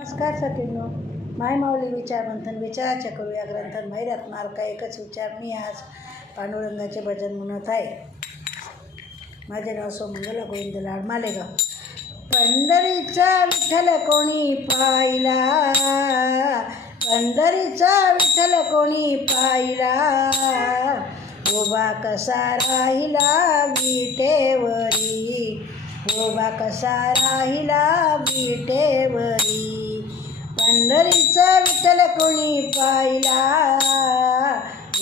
नमस्कार सतीनो माय माऊली विचार मंथन विचाराच्या करूया ग्रंथन भैरत मार्का एकच विचार. मी आज पांडुरंगाचे भजन म्हणत आहे. माझे नाव सोमंगला गोविंद लाड मालेगाव. पंढरीचा विठ्ठल कोणी पाहिला, पंढरीचा विठ्ठल कोणी पाहिला, उभा कसा राहिला विटेवरी, उभा कसा राहिला विटेवरी. पंढरीचा विठ्ठल कोणी पाहिला,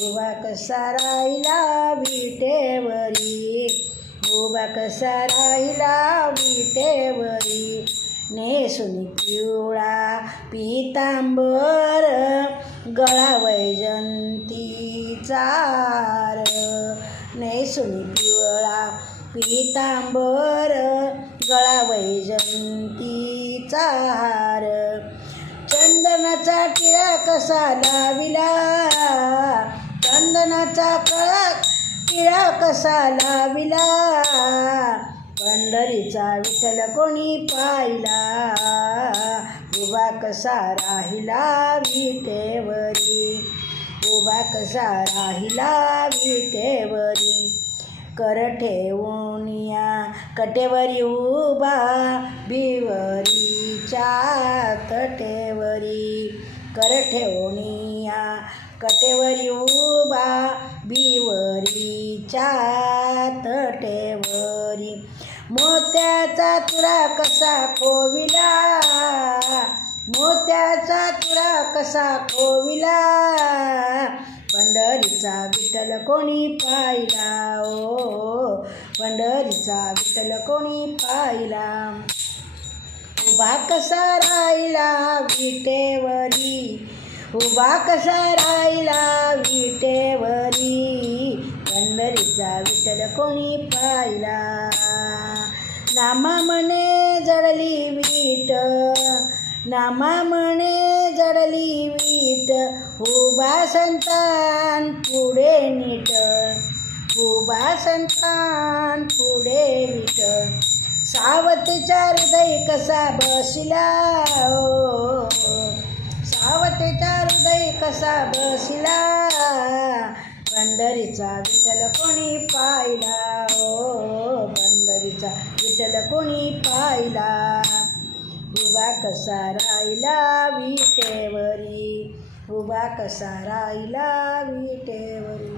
उभा कसा राहिला विटेवरी, उभा कसा राहिला विटेवरी. नेसुनी पिवळा पीतांबर, गळा वैजंतीचा हार, नेसुनी पिवळा पीतांबर, गळा वैजंतीचा हार. चंदनाचा टिळा कसा लाविला, चंदनाचा टिळा कसा लाविला, पंढरीचा विठ्ठल कोणी पाहिला, उभा कसा राहिला विटेवरी, उभा कसा राहिला विटेवरी. कर ठेवून या कटेवरी उभा, भिवरीच्या तटेवरी, कर ठेवून या कटेवरी उभा, भिवरीच्या तटेवरी. मोत्याचा तुरा कसा खोविला, मोत्याचा तुरा कसा खोविला, पंढरीचा विठ्ठल कोणी पाहिला, ओ पंढरीचा विठ्ठल कोणी पाहिला. उभा कसा राहिला विटेवरी, उभा कसा राहिला विटेवरी, पंढरीचा विठ्ठल कोणी पाहिला. नामा म्हणे जडली वीट, नामा म्हणे जडली वीट, उभा संतान पुढे नीट, उभा संतान पुढे वीट. सावतेचा हृदय कसा बसिला, ओ सावतेचा हृदय कसा बसिला, पंढरीचा विठ्ठल कोणी पाहिला, ओ पंढरीचा विठ्ठल कोणी पाहिला. उभा कसा राहिला विटेवरी, उभा कसा राहिला विटेवरी.